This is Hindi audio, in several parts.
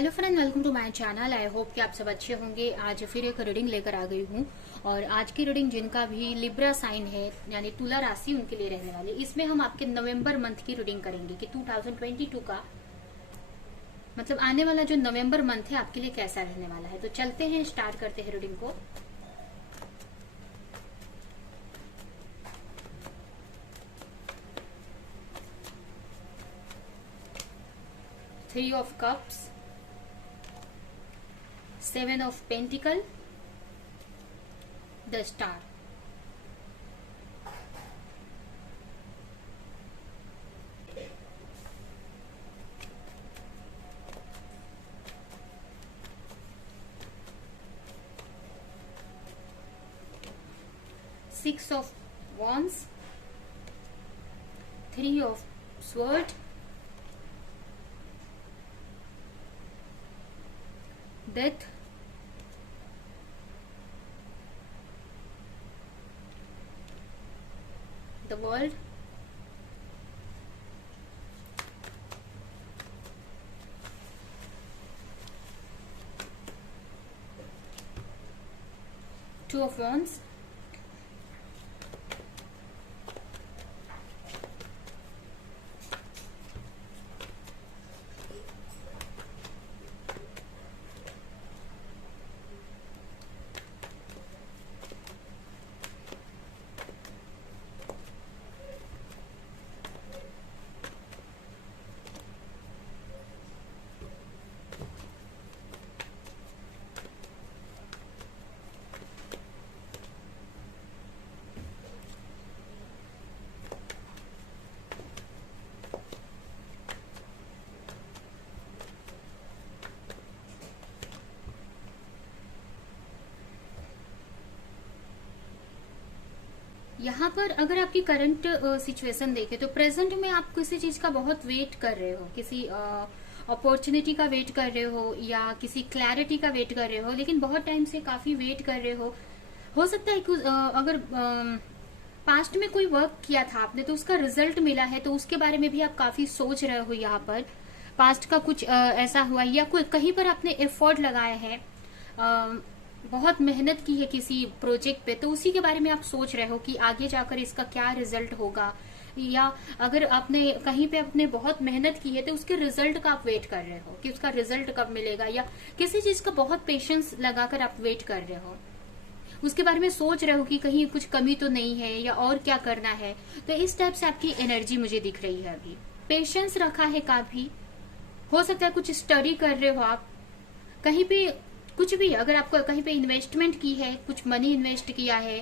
Hello friend, welcome to my channel. I hope कि आप सब अच्छे होंगे। आज फिर एक रीडिंग लेकर आ गई हूँ और आज की रीडिंग जिनका भी लिब्रा साइन है यानी तुला राशि उनके लिए रहने वाली। इसमें हम आपके नवंबर मंथ की रीडिंग करेंगे कि 2022 का मतलब आने वाला जो नवंबर मंथ है आपके लिए कैसा रहने वाला है। तो चलते हैं, स्टार्ट करते हैं रीडिंग को। Three of cups, Seven of Pentacle, the Star. Six of Wands, Three of Swords, Death, the World, Two of Wands, यहाँ पर अगर आपकी करंट सिचुएशन देखें तो प्रेजेंट में आप किसी चीज का बहुत वेट कर रहे हो, किसी अपॉर्चुनिटी का वेट कर रहे हो या किसी क्लैरिटी का वेट कर रहे हो, लेकिन बहुत टाइम से काफी वेट कर रहे हो। हो सकता है कि अगर पास्ट में कोई वर्क किया था आपने तो उसका रिजल्ट मिला है, तो उसके बारे में भी आप काफी सोच रहे हो। यहाँ पर पास्ट का कुछ ऐसा हुआ या कोई कहीं पर आपने एफर्ट लगाया है, बहुत मेहनत की है किसी प्रोजेक्ट पे, तो उसी के बारे में आप सोच रहे हो कि आगे जाकर इसका क्या रिजल्ट होगा। या अगर आपने कहीं पे अपने बहुत मेहनत की है तो उसके रिजल्ट का आप वेट कर रहे हो कि उसका रिजल्ट कब मिलेगा, या किसी चीज का बहुत पेशेंस लगाकर आप वेट कर रहे हो, उसके बारे में सोच रहे हो कि कहीं कुछ कमी तो नहीं है या और क्या करना है। तो इस टाइप से आपकी एनर्जी मुझे दिख रही है। अभी पेशेंस रखा है काफी। हो सकता है कुछ स्टडी कर रहे हो आप, कहीं पे कुछ भी, अगर आपको कहीं पे इन्वेस्टमेंट की है, कुछ मनी इन्वेस्ट किया है,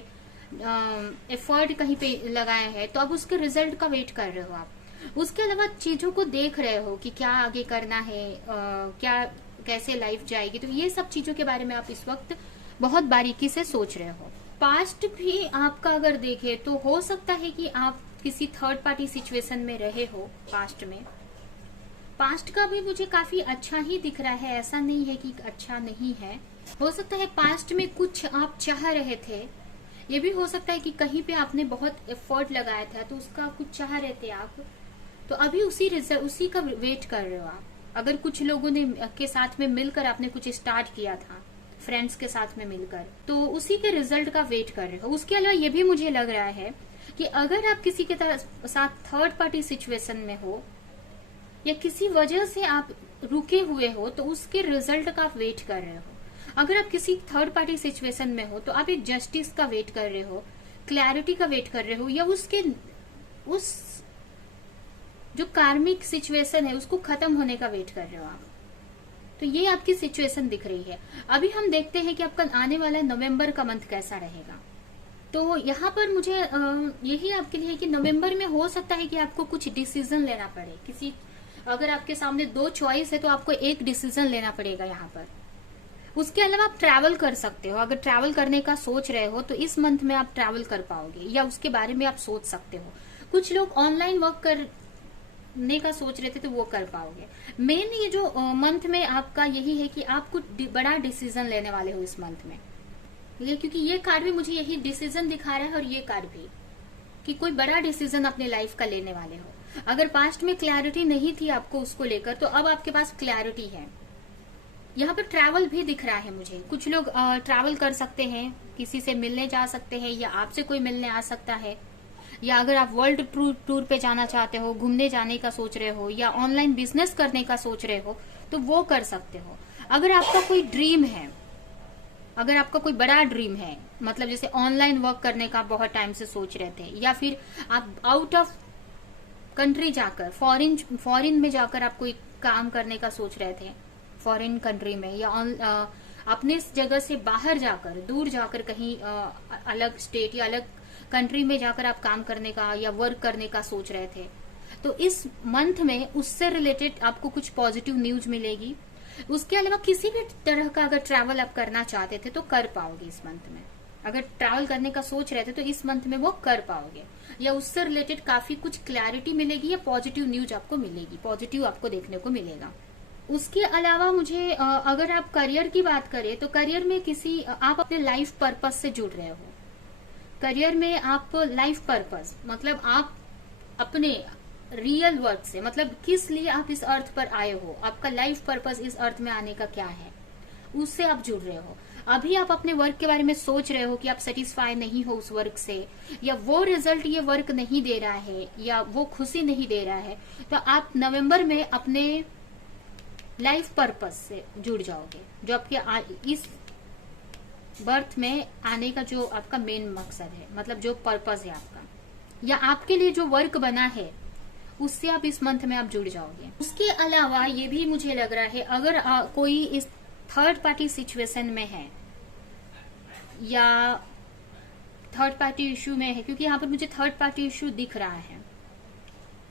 एफर्ट कहीं पे लगाया है, तो अब उसके रिजल्ट का वेट कर रहे हो आप। उसके अलावा चीजों को देख रहे हो कि क्या आगे करना है, क्या कैसे लाइफ जाएगी। तो ये सब चीजों के बारे में आप इस वक्त बहुत बारीकी से सोच रहे हो। पास्ट भी आपका अगर देखे तो हो सकता है कि आप किसी थर्ड पार्टी सिचुएशन में रहे हो पास्ट में। पास्ट का भी मुझे काफी अच्छा ही दिख रहा है, ऐसा नहीं है कि अच्छा नहीं है। हो सकता है पास्ट में कुछ आप चाह रहे थे, ये भी हो सकता है कि कहीं पे आपने बहुत एफर्ट लगाया था तो उसका कुछ चाह रहे थे आप, तो अभी उसी का वेट कर रहे हो आप। अगर कुछ लोगों ने के साथ में मिलकर आपने कुछ स्टार्ट किया था, फ्रेंड्स के साथ में मिलकर, तो उसी के रिजल्ट का वेट कर रहे हो। उसके अलावा ये भी मुझे लग रहा है कि अगर आप किसी के साथ थर्ड पार्टी सिचुएशन में हो या किसी वजह से आप रुके हुए हो, तो उसके रिजल्ट का आप वेट कर रहे हो। अगर आप किसी थर्ड पार्टी सिचुएशन में हो तो आप एक जस्टिस का वेट कर रहे हो, क्लैरिटी का वेट कर रहे हो, या उस जो कार्मिक सिचुएशन है उसको खत्म होने का वेट कर रहे हो आप। तो ये आपकी सिचुएशन दिख रही है। अभी हम देखते हैं कि आपका आने वाला नवंबर का मंथ कैसा रहेगा। तो यहाँ पर मुझे यही आपके लिए कि नवंबर में हो सकता है कि आपको कुछ डिसीजन लेना पड़े। अगर आपके सामने दो चॉइस है तो आपको एक डिसीजन लेना पड़ेगा यहाँ पर। उसके अलावा आप ट्रैवल कर सकते हो। अगर ट्रैवल करने का सोच रहे हो तो इस मंथ में आप ट्रैवल कर पाओगे या उसके बारे में आप सोच सकते हो। कुछ लोग ऑनलाइन वर्क करने का सोच रहे थे तो वो कर पाओगे। मेन ये जो मंथ में आपका यही है कि आप कुछ बड़ा डिसीजन लेने वाले हो इस मंथ में, ये क्योंकि ये कार्ड भी मुझे यही डिसीजन दिखा रहा है और ये कार्ड भी कि कोई बड़ा डिसीजन अपने लाइफ का लेने वाले हो। अगर पास्ट में क्लैरिटी नहीं थी आपको उसको लेकर, तो अब आपके पास क्लैरिटी है। यहाँ पर ट्रैवल भी दिख रहा है मुझे। कुछ लोग ट्रैवल कर सकते हैं, किसी से मिलने जा सकते हैं, या आपसे कोई मिलने आ सकता है, या अगर आप वर्ल्ड टूर पे जाना चाहते हो, घूमने जाने का सोच रहे हो, या ऑनलाइन बिजनेस करने का सोच रहे हो, तो वो कर सकते हो। अगर आपका कोई ड्रीम है, अगर आपका कोई बड़ा ड्रीम है, मतलब जैसे ऑनलाइन वर्क करने का बहुत टाइम से सोच रहे थे, या फिर आप आउट ऑफ कंट्री जाकर फॉरिन में जाकर आप कोई काम करने का सोच रहे थे, फॉरेन कंट्री में, या अपने जगह से बाहर जाकर, दूर जाकर कहीं अलग स्टेट या अलग कंट्री में जाकर आप काम करने का या वर्क करने का सोच रहे थे, तो इस मंथ में उससे रिलेटेड आपको कुछ पॉजिटिव न्यूज मिलेगी। उसके अलावा किसी भी तरह का अगर ट्रैवल आप करना चाहते थे तो कर पाओगे इस मंथ में। अगर ट्रैवल करने का सोच रहे थे तो इस मंथ में वो कर पाओगे, या उससे रिलेटेड काफी कुछ क्लैरिटी मिलेगी, या पॉजिटिव न्यूज आपको मिलेगी, पॉजिटिव आपको देखने को मिलेगा। उसके अलावा मुझे अगर आप करियर की बात करें तो करियर में आप अपने लाइफ पर्पस से जुड़ रहे हो। करियर में आप लाइफ पर्पस मतलब आप अपने रियल वर्क से, मतलब किस लिए आप इस अर्थ पर आए हो, आपका लाइफ पर्पस इस अर्थ में आने का क्या है, उससे आप जुड़ रहे हो। अभी आप अपने वर्क के बारे में सोच रहे हो कि आप सेटिस्फाई नहीं हो उस वर्क से, या वो रिजल्ट ये वर्क नहीं दे रहा है, या वो खुशी नहीं दे रहा है, तो आप नवंबर में अपने लाइफ पर्पस से जुड़ जाओगे, जो आपके इस बर्थ में आने का जो आपका मेन मकसद है, मतलब जो पर्पस है आपका, या आपके लिए जो वर्क बना है, उससे आप इस मंथ में आप जुड़ जाओगे। उसके अलावा ये भी मुझे लग रहा है, अगर कोई इस थर्ड पार्टी सिचुएशन में है या थर्ड पार्टी इश्यू में है, क्योंकि यहाँ पर मुझे थर्ड पार्टी इश्यू दिख रहा है,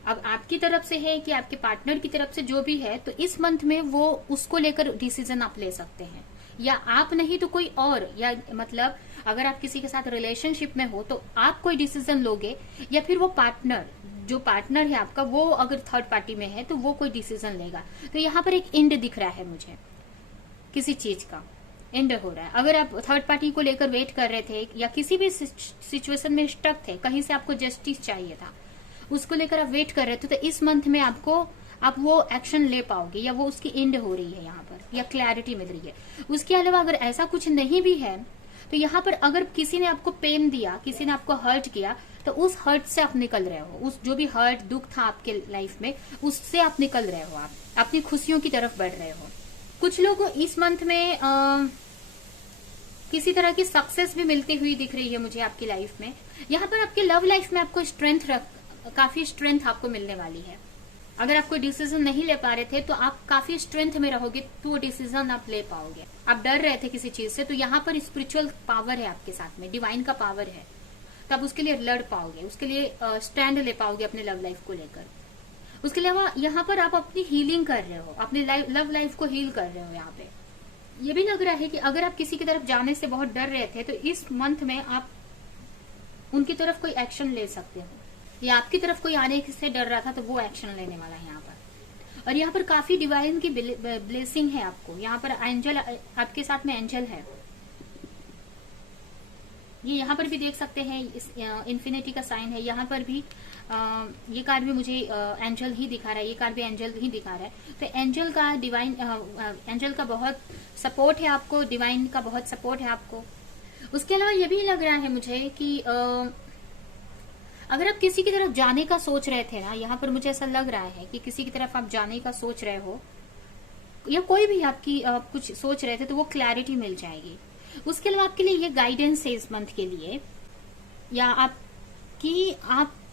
अब आपकी तरफ से है कि आपके पार्टनर की तरफ से, जो भी है, तो इस मंथ में वो उसको लेकर डिसीजन आप ले सकते हैं, या आप नहीं तो कोई और, या मतलब अगर आप किसी के साथ रिलेशनशिप में हो तो आप कोई डिसीजन लोगे, या फिर वो पार्टनर, जो पार्टनर है आपका, वो अगर थर्ड पार्टी में है तो वो कोई डिसीजन लेगा। तो यहाँ पर एक एंड दिख रहा है मुझे, किसी चीज का एंड हो रहा है। अगर आप थर्ड पार्टी को लेकर वेट कर रहे थे, या किसी भी सिचुएशन में स्टक थे, कहीं से आपको जस्टिस चाहिए था, उसको लेकर आप वेट कर रहे थे, तो इस मंथ में आप वो एक्शन ले पाओगे, या वो उसकी एंड हो रही है यहाँ पर, या क्लैरिटी मिल रही है। उसके अलावा अगर ऐसा कुछ नहीं भी है तो यहाँ पर अगर किसी ने आपको पेन दिया, किसी ने आपको हर्ट किया, तो उस हर्ट से आप निकल रहे हो, उस जो भी हर्ट दुख था आपके लाइफ में, उससे आप निकल रहे हो, आप अपनी खुशियों की तरफ बढ़ रहे हो। कुछ लोगों इस मंथ में किसी तरह की सक्सेस भी मिलती हुई दिख रही है मुझे आपकी लाइफ में। यहाँ पर आपके लव लाइफ में आपको काफी स्ट्रेंथ आपको मिलने वाली है। अगर आप कोई डिसीजन नहीं ले पा रहे थे तो आप काफी स्ट्रेंथ में रहोगे, तो वो डिसीजन आप ले पाओगे। आप डर रहे थे किसी चीज से, तो यहाँ पर स्पिरिचुअल पावर है आपके साथ में, डिवाइन का पावर है, तो आप उसके लिए लड़ पाओगे, उसके लिए स्टैंड ले पाओगे अपने लव लाइफ को लेकर। उसके अलावा यहाँ पर आप अपनी हीलिंग कर रहे हो, अपनी लव लाइफ को हील कर रहे हो। यहाँ पे ये भी लग रहा है कि अगर आप किसी की तरफ जाने से बहुत डर रहे थे, तो इस मंथ में आप उनकी तरफ कोई एक्शन ले सकते हो, या आपकी तरफ कोई आने से डर रहा था तो वो एक्शन लेने वाला है यहाँ पर। और यहाँ पर काफी डिवाइन की ब्लेसिंग है आपको। यहाँ पर एंजल, आपके साथ में एंजल है, ये यहाँ पर भी देख सकते हैं, इस इन्फिनिटी का साइन है। यहाँ पर भी ये कार्ड भी मुझे एंजल ही दिखा रहा है, ये कार्ड भी एंजल ही दिखा रहा है। तो एंजल का एंजल का बहुत सपोर्ट है आपको, डिवाइन का बहुत सपोर्ट है आपको। उसके अलावा ये भी लग रहा है मुझे कि अगर आप किसी की तरफ जाने का सोच रहे थे ना, यहाँ पर मुझे ऐसा लग रहा है कि किसी की तरफ आप जाने का सोच रहे हो, या कोई भी आपकी कुछ सोच रहे थे, तो वो क्लैरिटी मिल जाएगी। उसके अलावा आपके लिए ये गाइडेंस है इस मंथ के लिए, या आपको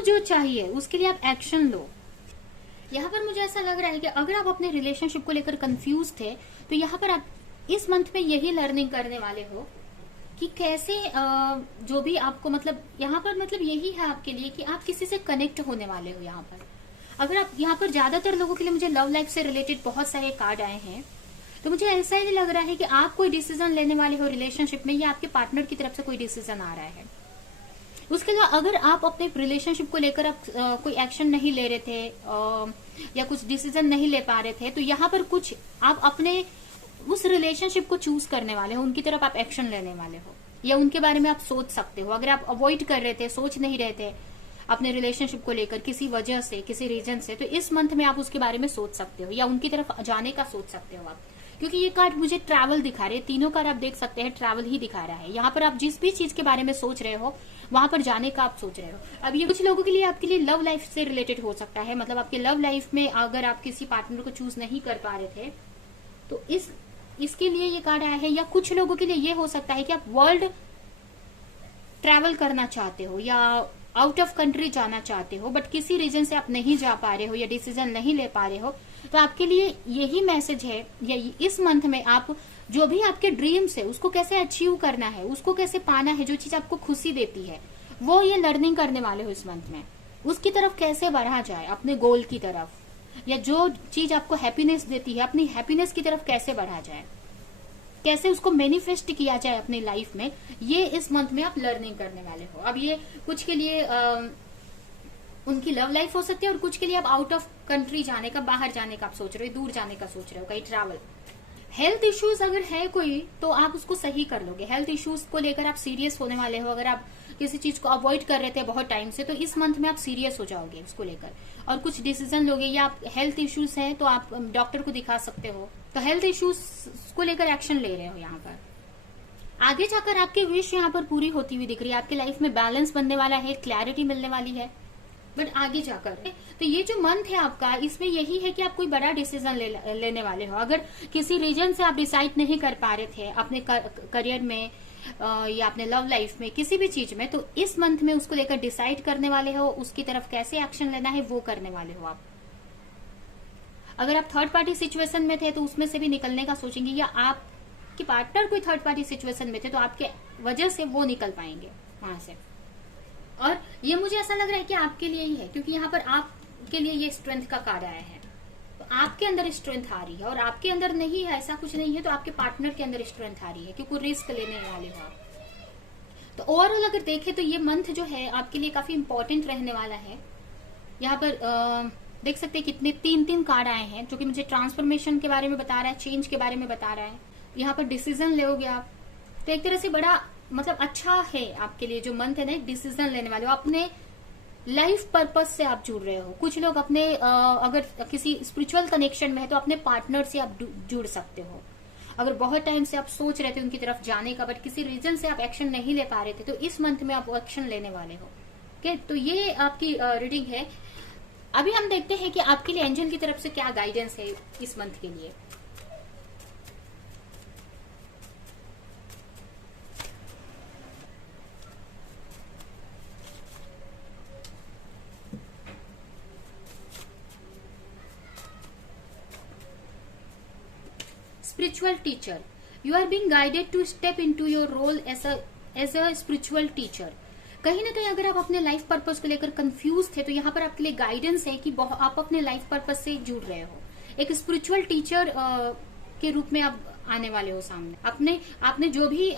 जो चाहिए उसके लिए आप एक्शन लो। यहाँ पर मुझे ऐसा लग रहा है कि अगर आप अपने रिलेशनशिप को लेकर कंफ्यूज थे, तो यहाँ पर आप इस मंथ में यही लर्निंग करने वाले हो कि कैसे जो भी आपको, मतलब यहाँ पर मतलब यही है आपके लिए कि आप किसी से कनेक्ट होने वाले हो। यहाँ पर अगर आप, यहाँ पर ज्यादातर लोगों के लिए मुझे लव लाइफ से रिलेटेड बहुत सारे कार्ड आए हैं, तो मुझे ऐसा ही लग रहा है कि आप कोई डिसीजन लेने वाले हो रिलेशनशिप में, या आपके पार्टनर की तरफ से कोई डिसीजन आ रहा है। उसके अलावा अगर आप अपने रिलेशनशिप को लेकर आप कोई एक्शन नहीं ले रहे थे, या कुछ डिसीजन नहीं ले पा रहे थे, तो यहाँ पर कुछ आप अपने उस रिलेशनशिप को चूज करने वाले हो, उनकी तरफ आप एक्शन लेने वाले हो, या उनके बारे में आप सोच सकते हो। अगर आप अवॉइड कर रहे थे, सोच नहीं रहे थे, अपने रिलेशनशिप को लेकर किसी वजह से, किसी रीजन से, तो इस मंथ में आप उसके बारे में सोच सकते हो या उनकी तरफ जाने का सोच सकते हो आप। क्योंकि ये कार्ड मुझे ट्रैवल दिखा रहे हैं, तीनों कार्ड आप देख सकते हैं ट्रैवल ही दिखा रहा है। यहाँ पर आप जिस भी चीज के बारे में सोच रहे हो वहां पर जाने का आप सोच रहे हो। अब ये कुछ लोगों के लिए आपके लिए लव लाइफ से रिलेटेड हो सकता है, मतलब आपके लव लाइफ में अगर आप किसी पार्टनर को चूज नहीं कर पा रहे थे तो इसके लिए ये कार्ड आया है। या कुछ लोगों के लिए ये हो सकता है कि आप वर्ल्ड ट्रैवल करना चाहते हो या आउट ऑफ कंट्री जाना चाहते हो, बट किसी रीजन से आप नहीं जा पा रहे हो या डिसीजन नहीं ले पा रहे हो। तो आपके लिए यही मैसेज है, या इस मंथ में आप जो भी आपके ड्रीम्स है उसको कैसे अचीव करना है, उसको कैसे पाना है, जो चीज आपको खुशी देती है वो ये लर्निंग करने वाले हो इस मंथ में। उसकी तरफ कैसे बढ़ा जाए, अपने गोल की तरफ, या जो चीज आपको हैप्पीनेस देती है अपनी हैप्पीनेस की तरफ कैसे बढ़ा जाए, कैसे उसको मैनिफेस्ट किया जाए अपनी लाइफ में, ये इस मंथ में आप लर्निंग करने वाले हो। अब ये कुछ के लिए उनकी लव लाइफ हो सकती है और कुछ के लिए आप आउट ऑफ कंट्री जाने का, बाहर जाने का आप सोच रहे हो, दूर जाने का सोच रहे हो, कहीं ट्रैवल। हेल्थ इश्यूज अगर है कोई तो आप उसको सही कर लोगे। हेल्थ इश्यूज को लेकर आप सीरियस होने वाले हो। अगर आप किसी चीज को अवॉइड कर रहे थे बहुत टाइम से तो इस मंथ में आप सीरियस हो जाओगे उसको लेकर और कुछ डिसीजन लोगे। या आप हेल्थ इश्यूज हैं तो आप डॉक्टर को दिखा सकते हो, तो हेल्थ इश्यूज को लेकर एक्शन ले रहे हो। यहाँ पर आगे जाकर आपकी विश यहाँ पर पूरी होती हुई दिख रही है। आपकी लाइफ में बैलेंस बनने वाला है, क्लैरिटी मिलने वाली है। बट आगे जाकर तो ये जो मंथ है आपका, इसमें यही है कि आप कोई बड़ा डिसीजन लेने वाले हो। अगर किसी रीजन से आप डिसाइड नहीं कर पा रहे थे अपने करियर में या अपने लव लाइफ में, किसी भी चीज में, तो इस मंथ में उसको लेकर डिसाइड करने वाले हो, उसकी तरफ कैसे एक्शन लेना है वो करने वाले हो आप। अगर आप थर्ड पार्टी सिचुएशन में थे तो उसमें से भी निकलने का सोचेंगे, या आपके पार्टनर कोई थर्ड पार्टी सिचुएशन में थे तो आपके वजह से वो निकल पाएंगे वहां से। और ये मुझे ऐसा लग रहा है कि आपके लिए ही है, क्योंकि यहाँ पर आपके लिए ये स्ट्रेंथ का कार्ड आया है। तो आपके अंदर स्ट्रेंथ आ रही है, और आपके अंदर नहीं है ऐसा कुछ नहीं है तो आपके पार्टनर के अंदर स्ट्रेंथ आ रही है, क्योंकि रिस्क लेने वाले हो आप। तो ओवरऑल अगर देखें तो ये मंथ जो है आपके लिए काफी इंपॉर्टेंट रहने वाला है। यहाँ पर देख सकते हैं कितने 3-3 कार्ड आए हैं, जो कि मुझे ट्रांसफॉर्मेशन के बारे में बता रहा है, चेंज के बारे में बता रहा है। यहाँ पर डिसीजन लोगे आप, तो एक तरह से बड़ा मतलब अच्छा है आपके लिए जो मंथ है ना, डिसीजन लेने वाले हो। अपने लाइफ पर्पस से आप जुड़ रहे हो। कुछ लोग अपने अगर किसी स्पिरिचुअल कनेक्शन में है तो अपने पार्टनर से आप जुड़ सकते हो। अगर बहुत टाइम से आप सोच रहे थे उनकी तरफ जाने का, बट किसी रीजन से आप एक्शन नहीं ले पा रहे थे, तो इस मंथ में आप एक्शन लेने वाले हो। ओके, तो ये आपकी रीडिंग है। अभी हम देखते हैं कि आपके लिए एंजल की तरफ से क्या गाइडेंस है इस मंथ के लिए। Spiritual teacher, you are being guided to step into your role as a spiritual teacher। कहीं ना कहीं अगर आप अपने लाइफ पर्पस को लेकर कंफ्यूज थे तो यहाँ पर आपके लिए गाइडेंस है कि आप अपने लाइफ पर्पस से जुड़ रहे हो। एक स्पिरिचुअल टीचर के रूप में आप आने वाले हो सामने। आपने जो भी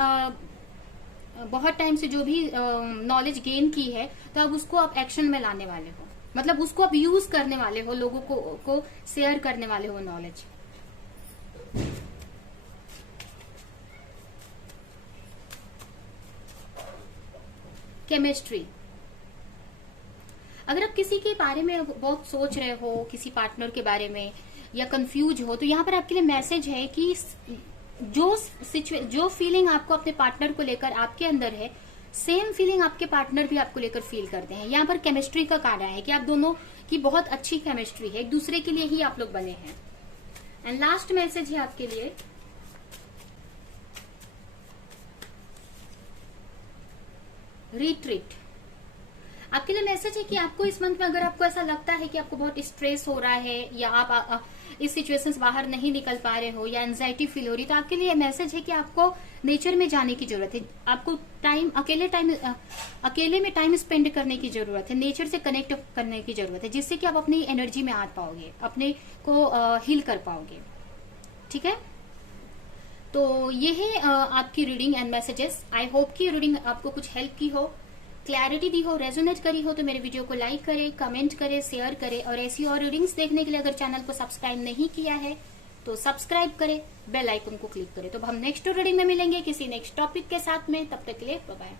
बहुत टाइम से जो भी नॉलेज गेन की है, तो अब उसको आप एक्शन में लाने वाले हो, मतलब उसको आप यूज करने वाले हो, लोगों को शेयर करने वाले हो नॉलेज। केमिस्ट्री, अगर आप किसी के बारे में बहुत सोच रहे हो, किसी पार्टनर के बारे में, या कंफ्यूज हो, तो यहाँ पर आपके लिए मैसेज है कि जो फीलिंग आपको अपने पार्टनर को लेकर आपके अंदर है, सेम फीलिंग आपके पार्टनर भी आपको लेकर फील करते हैं। यहाँ पर केमिस्ट्री का कार्ड है कि आप दोनों की बहुत अच्छी केमिस्ट्री है, एक दूसरे के लिए ही आप लोग बने हैं। एंड लास्ट मैसेज है आपके लिए, रिट्रीट। आपके लिए मैसेज है कि आपको इस मंथ में अगर आपको ऐसा लगता है कि आपको बहुत स्ट्रेस हो रहा है, या आप इस सिचुएशन से बाहर नहीं निकल पा रहे हो, या एंजाइटी फील हो रही, तो आपके लिए मैसेज है कि आपको नेचर में जाने की जरूरत है। आपको अकेले में टाइम स्पेंड करने की जरूरत है, नेचर से कनेक्ट करने की जरूरत है, जिससे कि आप अपनी एनर्जी में आ पाओगे, अपने को हील कर पाओगे। ठीक है, तो ये है आपकी reading and messages. I hope कि रीडिंग आपको कुछ हेल्प की हो, क्लैरिटी दी हो, रेजोनेट करी हो। तो मेरे वीडियो को लाइक करें, कमेंट करें, शेयर करें, और ऐसी और रीडिंग्स देखने के लिए अगर चैनल को सब्सक्राइब नहीं किया है तो सब्सक्राइब करें, बेल आइकन को क्लिक करें। तो हम नेक्स्ट रीडिंग में मिलेंगे किसी नेक्स्ट टॉपिक के साथ में। तब तक के लिए बाय बाय।